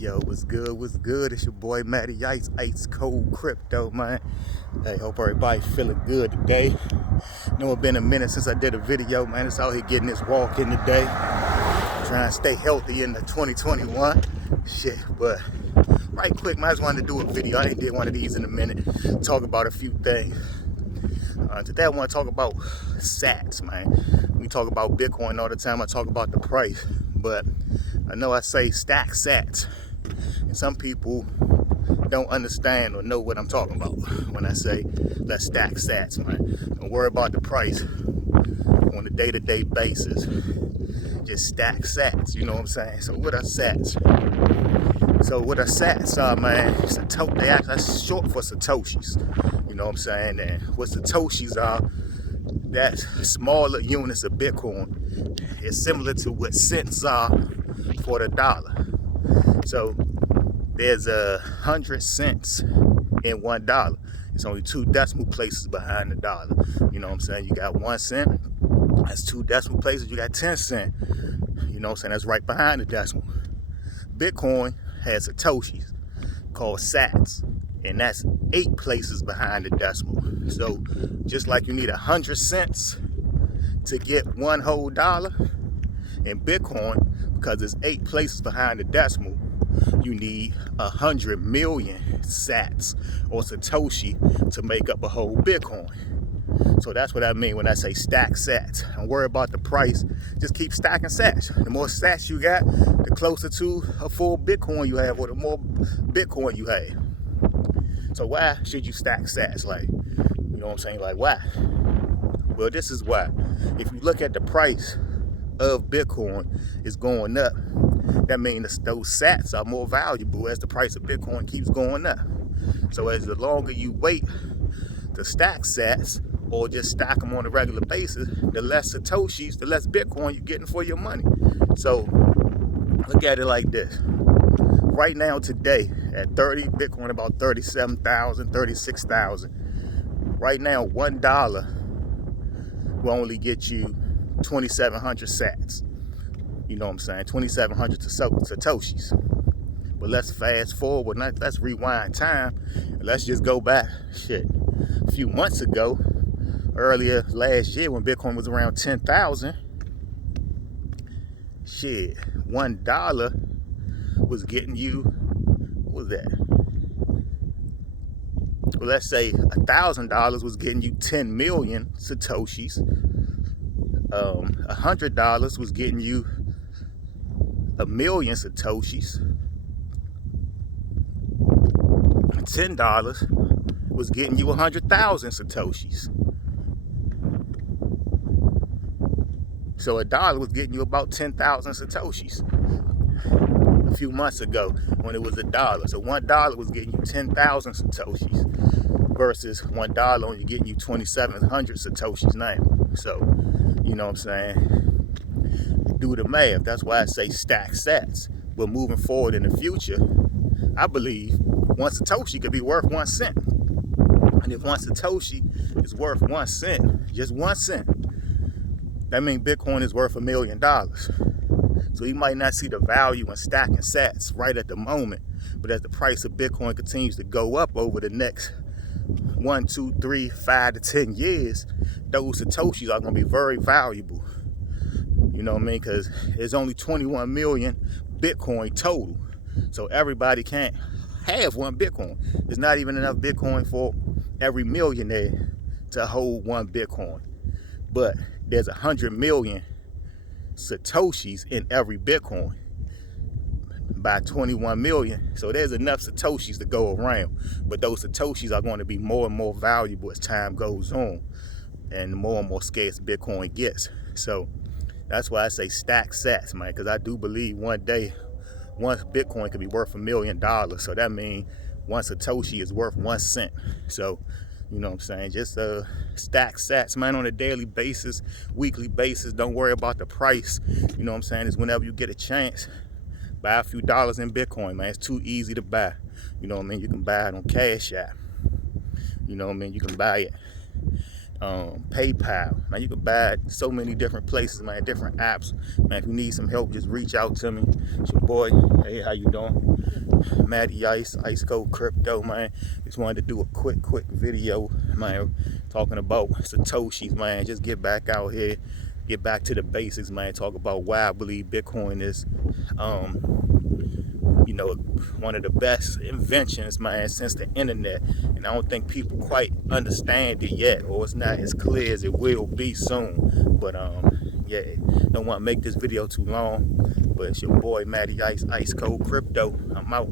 Yo, what's good? What's good? It's your boy Matty Ice Cold Crypto, man. Hey, hope everybody feeling good today. Know it's been a minute since I did a video, man. It's out here getting this walk in today. Trying to stay healthy in the 2021. Shit, but right quick, man, I just wanted to do a video. I ain't did one of these in a minute. Talk about a few things. Today I want to talk about sats, man. We talk about Bitcoin all the time. I talk about the price, but I know I say stack sats, and some people don't understand or know what I'm talking about when I say let's stack sats, man. Don't worry about the price on a day-to-day basis. Just stack sats, you know what I'm saying? So what are sats? Man, that's short for Satoshis. You know what I'm saying? And what Satoshis are, that's smaller units of Bitcoin. It's similar to what cents are for the dollar. So there's 100 cents in $1. It's only 2 decimal places behind the dollar. You know what I'm saying? You got 1 cent, that's 2 decimal places. You got 10 cents. You know what I'm saying? That's right behind the decimal. Bitcoin has Satoshis called sats, and that's 8 places behind the decimal. So just like you need 100 cents to get one whole dollar, in Bitcoin, because it's 8 places behind the decimal, you need 100 million sats or Satoshi to make up a whole Bitcoin. So that's what I mean when I say stack sats. Don't worry about the price, just keep stacking sats. The more sats you got, the closer to a full Bitcoin you have, or the more Bitcoin you have. So why should you stack sats? Like, you know what I'm saying? Like, why? Well, this is why. If you look at the price of Bitcoin is going up, that means those sats are more valuable as the price of Bitcoin keeps going up. So as the longer you wait to stack sats, or just stack them on a regular basis, the less Satoshis, the less Bitcoin you're getting for your money. So look at it like this. Right now today, at 30 Bitcoin, about 37,000, 36,000. Right now, $1 will only get you 2,700 sats. You know what I'm saying? 2,700 Satoshis. But let's fast forward, let's rewind time, and let's just go back, a few months ago, earlier last year when Bitcoin was around 10,000, $1 was getting you, what was that? Well, let's say $1,000 was getting you 10 million Satoshis. $100 was getting you 1 million Satoshis. $10 was getting you 100,000 Satoshis. So $1 was getting you about 10,000 Satoshis a few months ago when it was $1. So $1 was getting you 10,000 Satoshis versus $1 only getting you 2,700 Satoshis now. So, you know what I'm saying? Do the math. That's why I say stack sats. But moving forward in the future, I believe 1 Satoshi could be worth 1 cent. And if 1 Satoshi is worth 1 cent, just 1 cent, that means Bitcoin is worth $1 million. So you might not see the value in stacking sats right at the moment, but as the price of Bitcoin continues to go up over the next 1, 2, 3, 5 to 10 years, those Satoshis are going to be very valuable. You know what I mean? Because there's only 21 million Bitcoin total. So everybody can't have 1 Bitcoin. There's not even enough Bitcoin for every millionaire to hold 1 Bitcoin. But there's 100 million Satoshis in every Bitcoin by 21 million. So there's enough Satoshis to go around. But those Satoshis are going to be more and more valuable as time goes on and the more and more scarce Bitcoin gets. So that's why I say stack sats, man, because I do believe one day, 1 Bitcoin could be worth $1 million. So that means 1 Satoshi is worth 1 cent. So, you know what I'm saying? Just stack sats, man, on a daily basis, weekly basis. Don't worry about the price. You know what I'm saying? It's whenever you get a chance, buy a few dollars in Bitcoin, man. It's too easy to buy. You know what I mean? You can buy it on Cash App. You know what I mean? You can buy it PayPal. Man, you can buy it so many different places, man, different apps. Man, if you need some help, just reach out to me. It's your boy. Hey, how you doing? Matty Ice Cold Crypto, man. Just wanted to do a quick video, man, talking about Satoshis, man. Just get back out here, get back to the basics, man. Talk about why I believe Bitcoin is, you know, one of the best inventions, man, since the internet. And I don't think people quite understand it yet, or it's not as clear as it will be soon. But yeah, don't want to make this video too long. But it's your boy Matty Ice Cold Crypto. I'm out.